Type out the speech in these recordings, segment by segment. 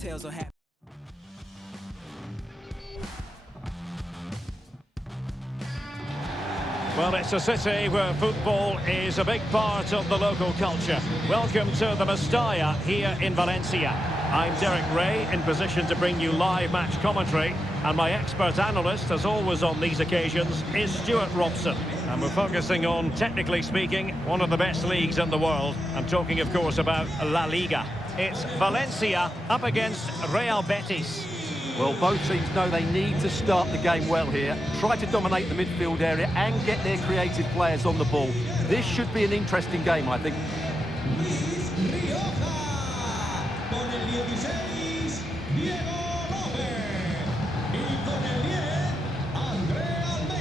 Tails are happy. Well, it's a city where football is a big part of the local culture. Welcome to the Mestalla here in Valencia. I'm Derek Ray, in position to bring you live match commentary, and my expert analyst, as always on these occasions, is Stuart Robson. And we're focusing on, technically speaking, one of the best leagues in the world. I'm talking, of course, about La Liga. It's Valencia up against Real Betis. Well, both teams know they need to start the game well here, try to dominate the midfield area and get their creative players on the ball. This should be an interesting game, I think.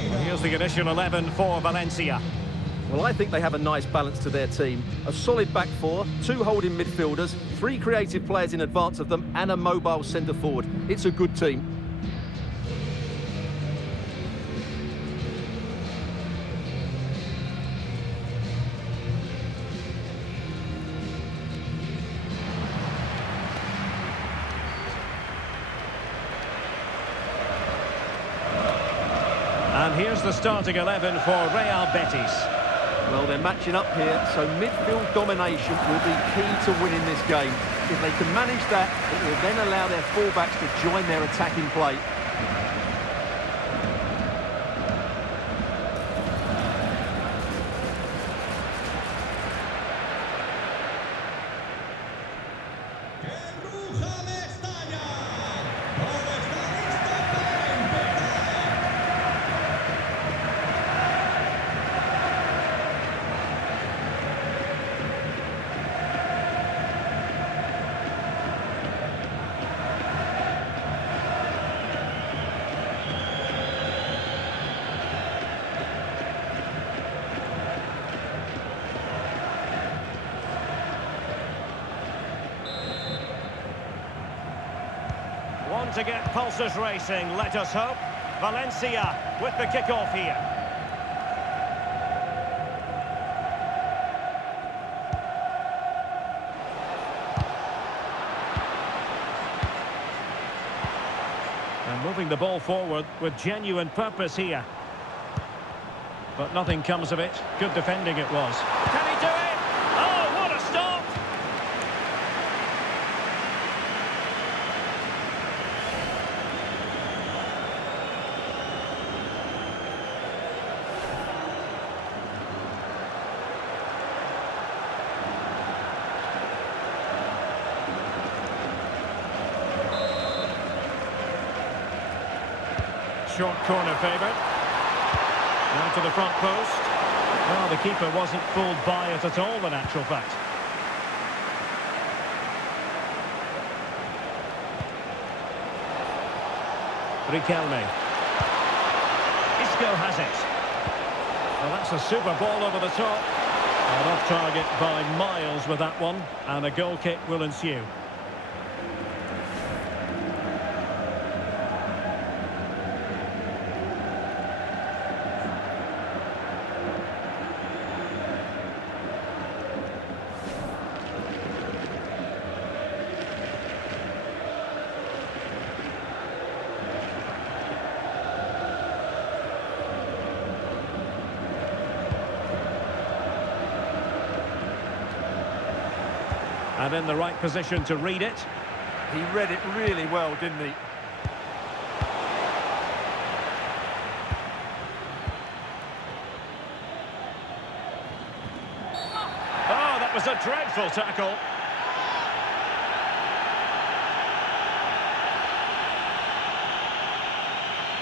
Well, here's the initial 11 for Valencia. Well, I think they have a nice balance to their team. A solid back four, two holding midfielders, three creative players in advance of them, and a mobile centre-forward. It's a good team. And here's the starting 11 for Real Betis. Well, they're matching up here, so midfield domination will be key to winning this game. If they can manage that, it will then allow their fullbacks to join their attacking play. One to get pulses racing, let us hope. Valencia with the kick-off here. And moving the ball forward with genuine purpose here. But nothing comes of it. Good defending it was. Can he do it? Oh, what a stop! Short corner favoured. Now to the front post. Well, the keeper wasn't fooled by it at all, in actual fact. Riquelme. Isco has it. Well, that's a super ball over the top. And off target by miles with that one. And a goal kick will ensue. And in the right position to read it. He read it really well, didn't he? Oh, that was a dreadful tackle.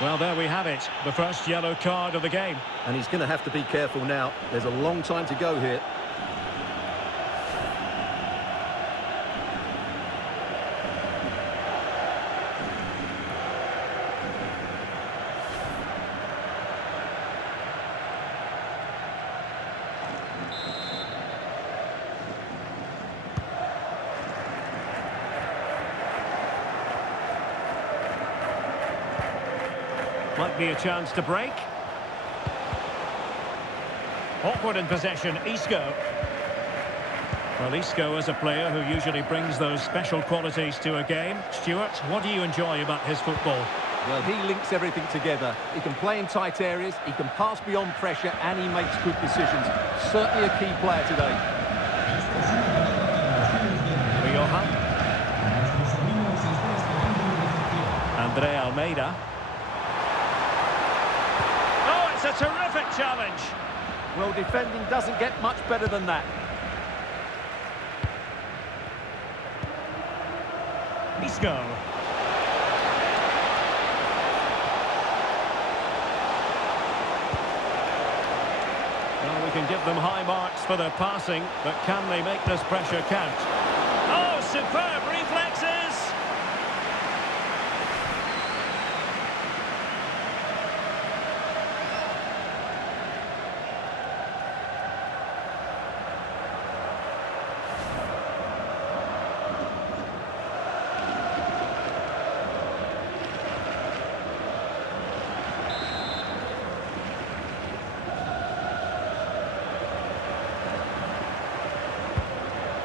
Well, there we have it. The first yellow card of the game. And he's going to have to be careful now. There's a long time to go here. Might be a chance to break. Awkward in possession, Isco. Well, Isco is a player who usually brings those special qualities to a game. Stuart, what do you enjoy about his football? Well, he links everything together. He can play in tight areas, he can pass beyond pressure, and he makes good decisions. Certainly a key player today. Rioja. Andre Almeida. Oh, it's a terrific challenge. Well, defending doesn't get much better than that. Isco. Well, we can give them high marks for their passing, but can they make this pressure count? Oh, superb reflexes!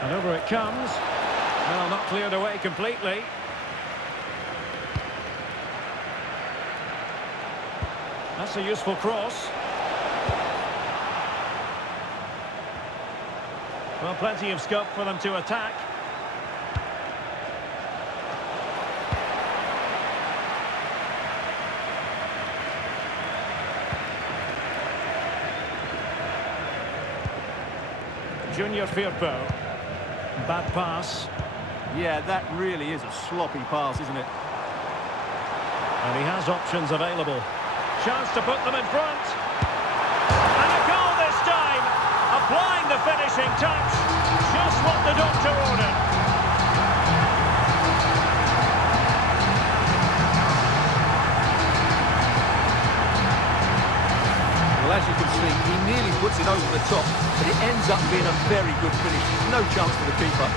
And over it comes. Well, not cleared away completely. That's a useful cross. Well, plenty of scope for them to attack. Junior Firpo. Bad pass. Yeah, that really is a sloppy pass, isn't it? And he has options available. Chance to put them in front. And a goal this time. Applying the finishing touch. Just what the doctor ordered. Well, as you can see, he nearly puts it over the top, but it ends up being a very good finish. No chance for the keeper.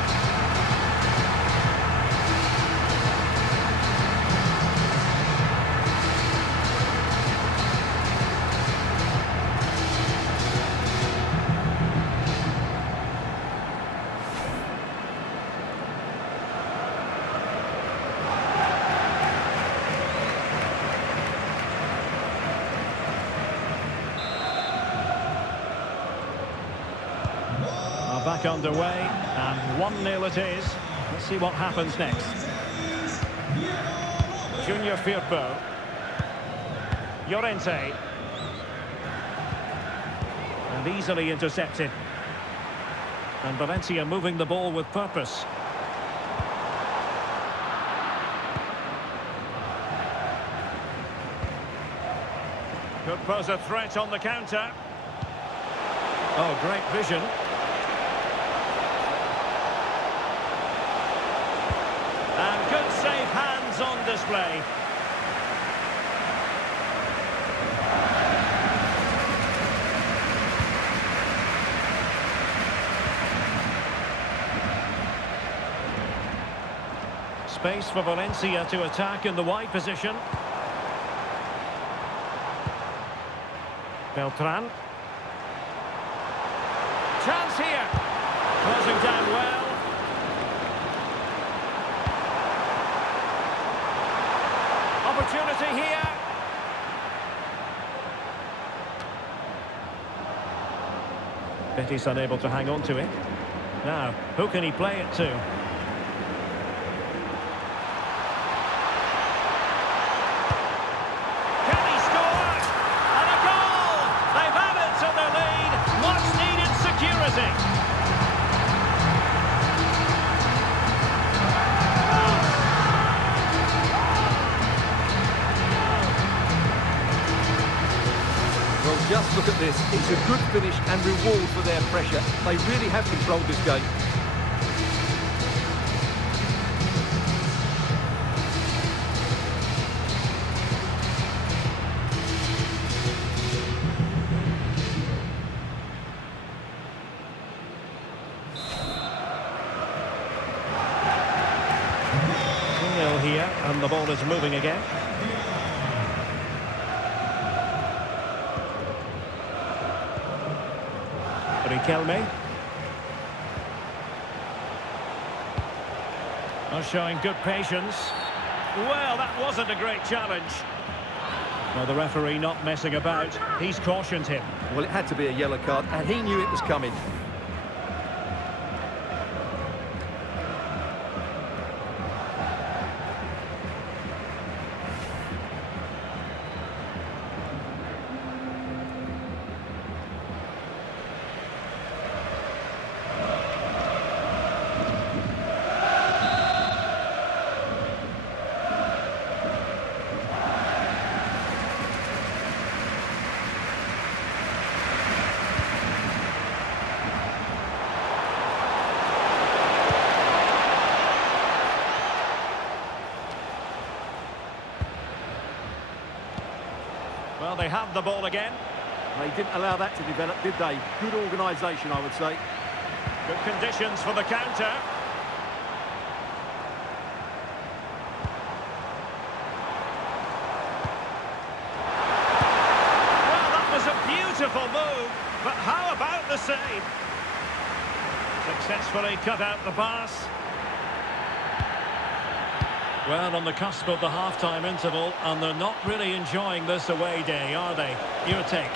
Back underway, and 1-0 it is. Let's see what happens next. Junior Firpo. Llorente. And easily intercepted. And Valencia moving the ball with purpose. Could pose a threat on the counter. Oh, great vision. And good safe hands on display. Space for Valencia to attack in the wide position. Beltran. Chance here. Closing down well. Opportunity here. Betis unable to hang on to it. Now, who can he play it to? Can he score? And a goal! They've added to their lead. Much needed security. Well, just look at this. It's a good finish and reward for their pressure. They really have controlled this game. Here, and the ball is moving again. Riquelme. Oh, showing good patience. Well, that wasn't a great challenge. Well, the referee not messing about. He's cautioned him. Well, it had to be a yellow card, and he knew it was coming. Well, they have the ball again. They didn't allow that to develop, did they? Good organisation, I would say. Good conditions for the counter. Well, that was a beautiful move, but how about the save? Successfully cut out the pass. Well, on the cusp of the half-time interval, and they're not really enjoying this away day, are they? Your take?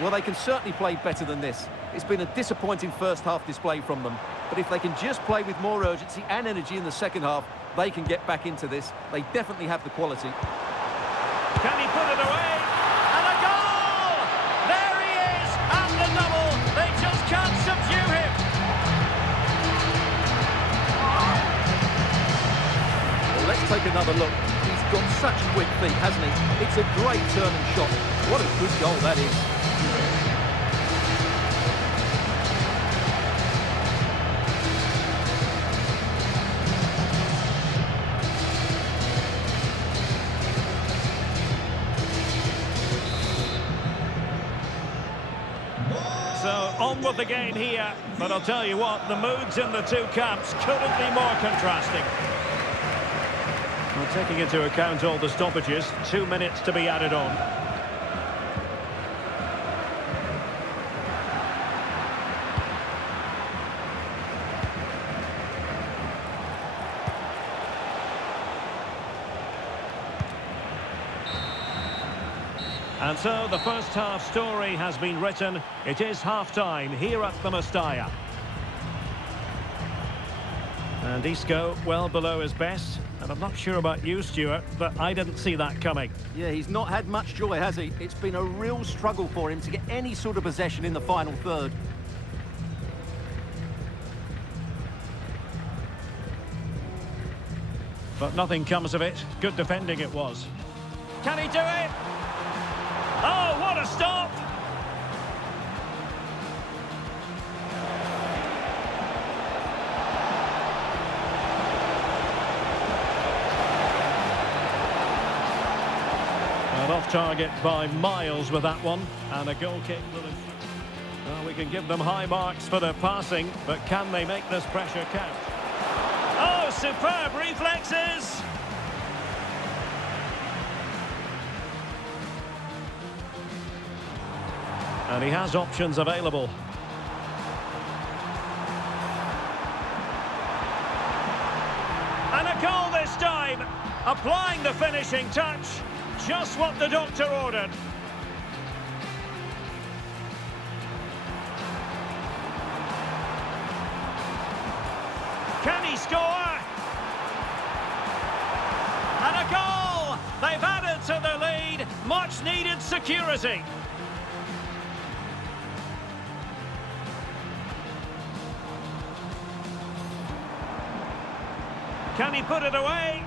Well, they can certainly play better than this. It's been a disappointing first half display from them. But if they can just play with more urgency and energy in the second half, they can get back into this. They definitely have the quality. Can he put it away? And a goal! There he is! And the double! They just can't subdue him! Let's take another look. He's got such quick feet, hasn't he? It's a great turn and shot. What a good goal that is. So, on with the game here. But I'll tell you what, the moods in the two camps couldn't be more contrasting. Well, taking into account all the stoppages, 2 minutes to be added on. And so the first half story has been written. It is half-time here at the Mestalla. And Isco well below his best. And I'm not sure about you, Stuart, but I didn't see that coming. Yeah, he's not had much joy, has he? It's been a real struggle for him to get any sort of possession in the final third. But nothing comes of it. Good defending it was. Can he do it? Oh, what a stop! And off target by miles with that one. And a goal kick. Well, we can give them high marks for their passing, but can they make this pressure count? Oh, superb reflexes! And he has options available. And a goal this time! Applying the finishing touch. Just what the doctor ordered. Can he score? And a goal! They've added to the lead. Much needed security. Can he put it away?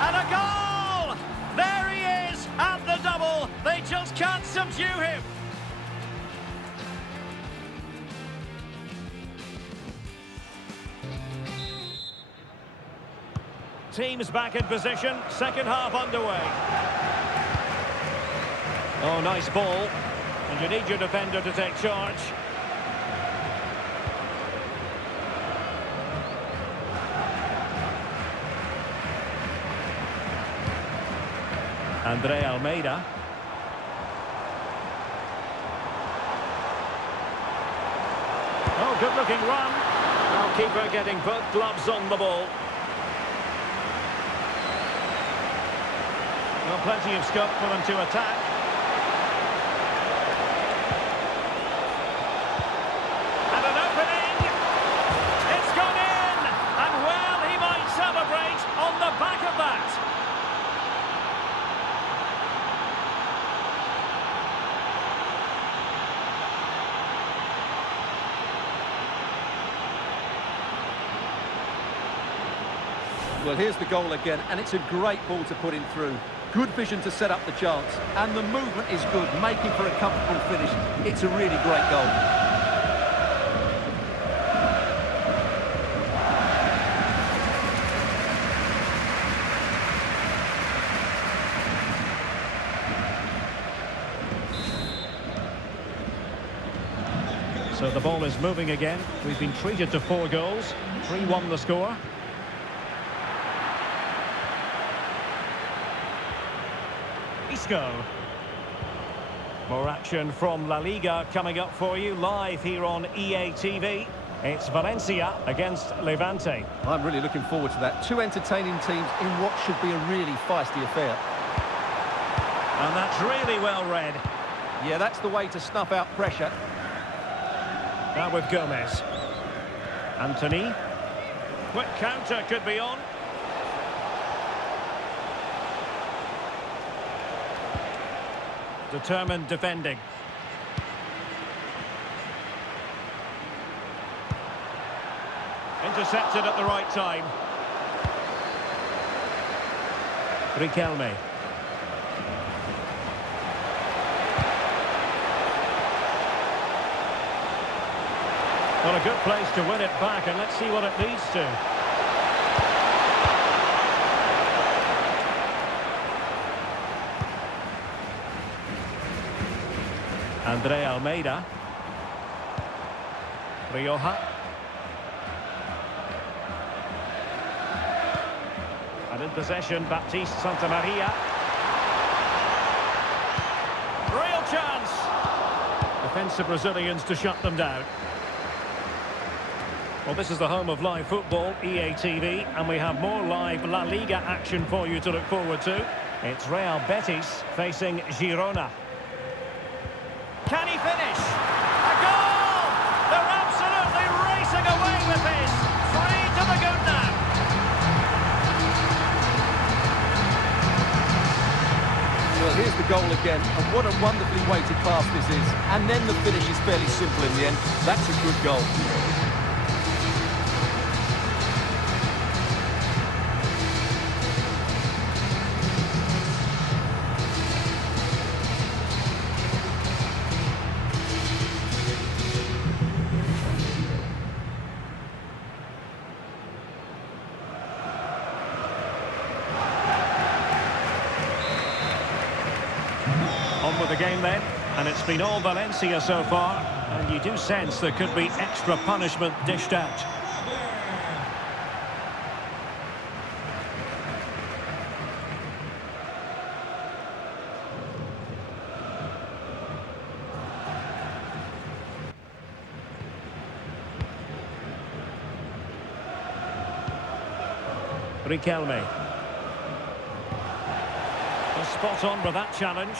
And a goal! There he is at the double. They just can't subdue him. Teams back in position. Second half underway. Oh, nice ball. And you need your defender to take charge. Andre Almeida. Oh, good-looking run. Well, Keeper getting both gloves on the ball. Well, plenty of scope for them to attack. And an opening! It's gone in! And well, he might celebrate on the back of that. Well, here's the goal again, and it's a great ball to put him through. Good vision to set up the chance, and the movement is good, making for a comfortable finish. It's a really great goal. So the ball is moving again. We've been treated to 4 goals. 3-1 the score. More action from La Liga coming up for you live here on EA TV. It's Valencia against Levante. I'm really looking forward to that. Two entertaining teams in what should be a really feisty affair. And that's really well read. Yeah, that's the way to snuff out pressure. Now with Gomez. Anthony. Quick counter could be on. Determined defending. Intercepted at the right time. Riquelme. Well, a good place to win it back, and let's see what it leads to. Andre Almeida. Rioja. And in possession, Baptiste Santamaria. Real chance! Defensive Brazilians to shut them down. Well, this is the home of live football, EA TV, and we have more live La Liga action for you to look forward to. It's Real Betis facing Girona. Can he finish? A goal! They're absolutely racing away with this. 3 to the good now. Well, here's the goal again, and what a wonderfully weighted pass this is. And then the finish is fairly simple in the end. That's a good goal. On with the game then, and it's been all Valencia so far, and you do sense there could be extra punishment dished out. Riquelme. Spot on with that challenge.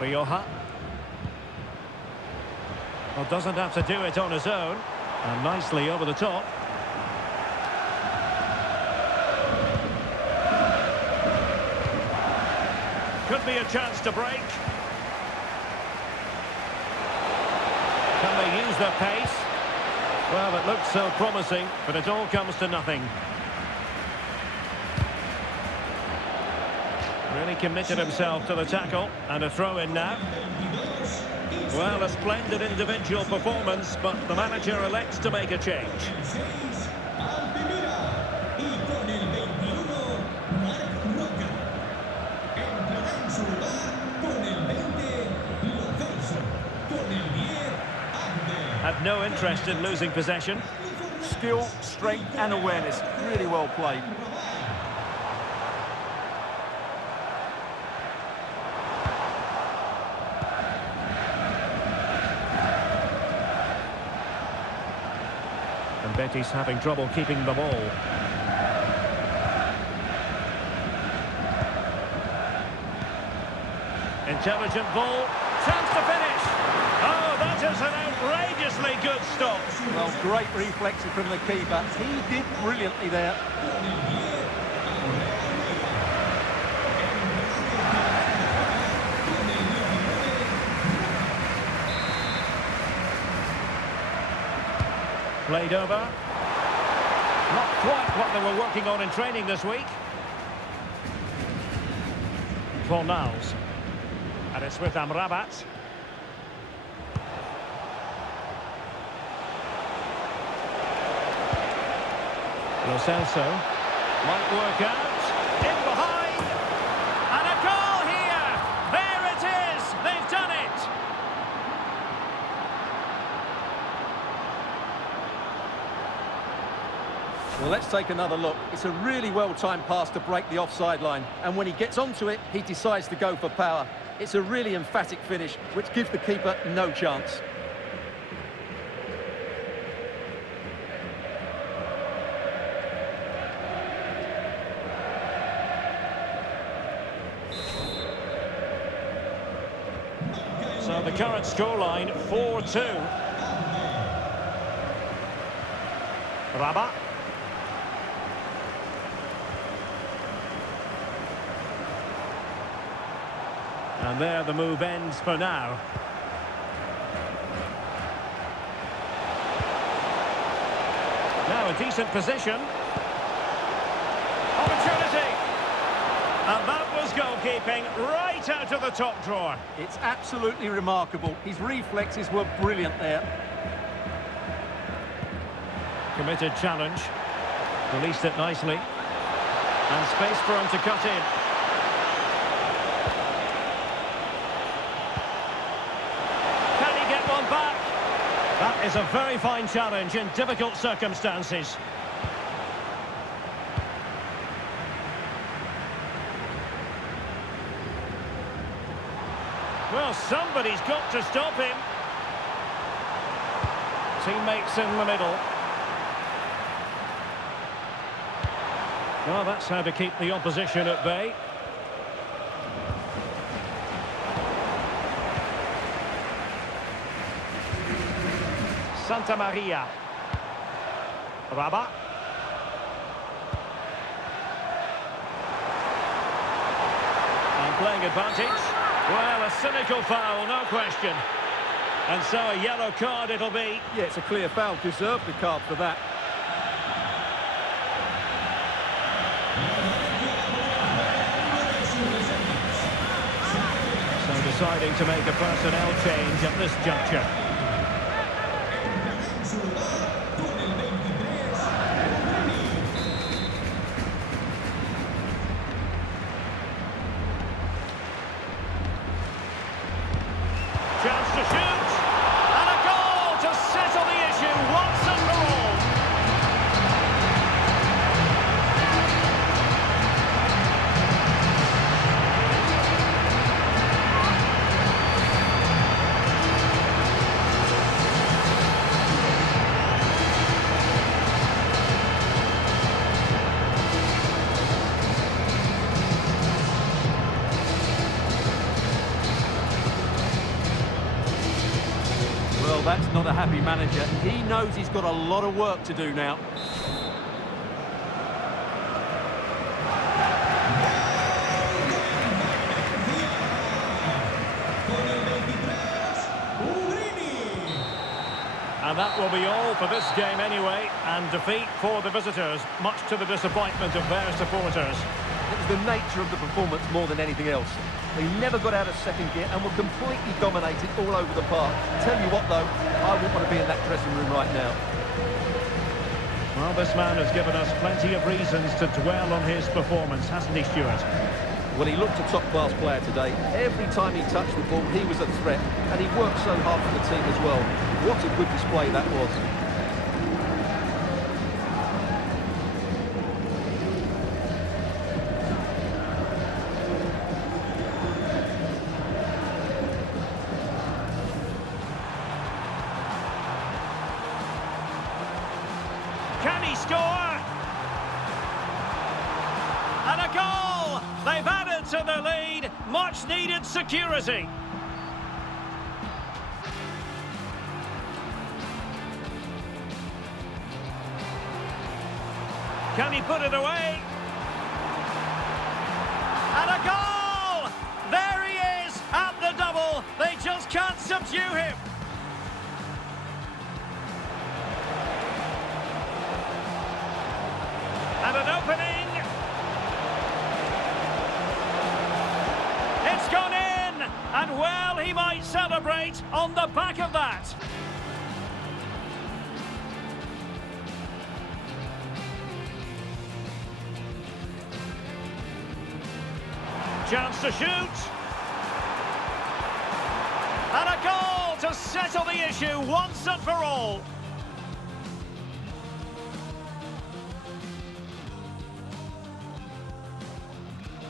Rioja. Well, doesn't have to do it on his own. And nicely over the top. Could be a chance to break. Can they use their pace? Well, it looked so promising, but it all comes to nothing. Really committed himself to the tackle, and a throw-in now. Well, a splendid individual performance, but the manager elects to make a change. Had no interest in losing possession. Skill, strength and awareness. Really well played. Betis having trouble keeping the ball. Intelligent ball. Chance to finish. Oh, that is an outrageously good stop. Well, great reflexes from the keeper. He did brilliantly there. Played over. Not quite what they were working on in training this week. Fornals. And it's with Amrabat. Lo Celso. Might work out. In behind. And a goal here. There it is. They've done it. Well, let's take another look. It's a really well-timed pass to break the offside line. And when he gets onto it, he decides to go for power. It's a really emphatic finish, which gives the keeper no chance. So the current scoreline, 4-2. Rabat. And there the move ends for now. Now a decent position. Opportunity. And that was goalkeeping right out of the top drawer. It's absolutely remarkable. His reflexes were brilliant there. Committed challenge. Released it nicely. And space for him to cut in. That is a very fine challenge in difficult circumstances. Well, somebody's got to stop him. Teammates in the middle. Well, that's how to keep the opposition at bay. Santa Maria. Rabat. And playing advantage. Well, a cynical foul, no question. And so a yellow card it'll be. Yeah, it's a clear foul. Deserved the card for that. So deciding to make a personnel change at this juncture. Chance to shoot, and a goal to settle the issue once and for all. Well, that's not a happy manager. He knows he's got a lot of work to do now. And that will be all for this game anyway, and defeat for the visitors, much to the disappointment of their supporters. It was the nature of the performance more than anything else. They never got out of second gear and were completely dominated all over the park. Tell you what, though, I wouldn't want to be in that dressing room right now. Well, this man has given us plenty of reasons to dwell on his performance, hasn't he, Stuart? Well, he looked a top-class player today. Every time he touched the ball, he was a threat, and he worked so hard for the team as well. What a good display that was. he score? And a goal! They've added to the lead. Much needed security. Can he put it away? And a goal! There he is at the double. They just can't subdue him. And an opening. It's gone in. And well, he might celebrate on the back of that. Chance to shoot. And a goal to settle the issue once and for all.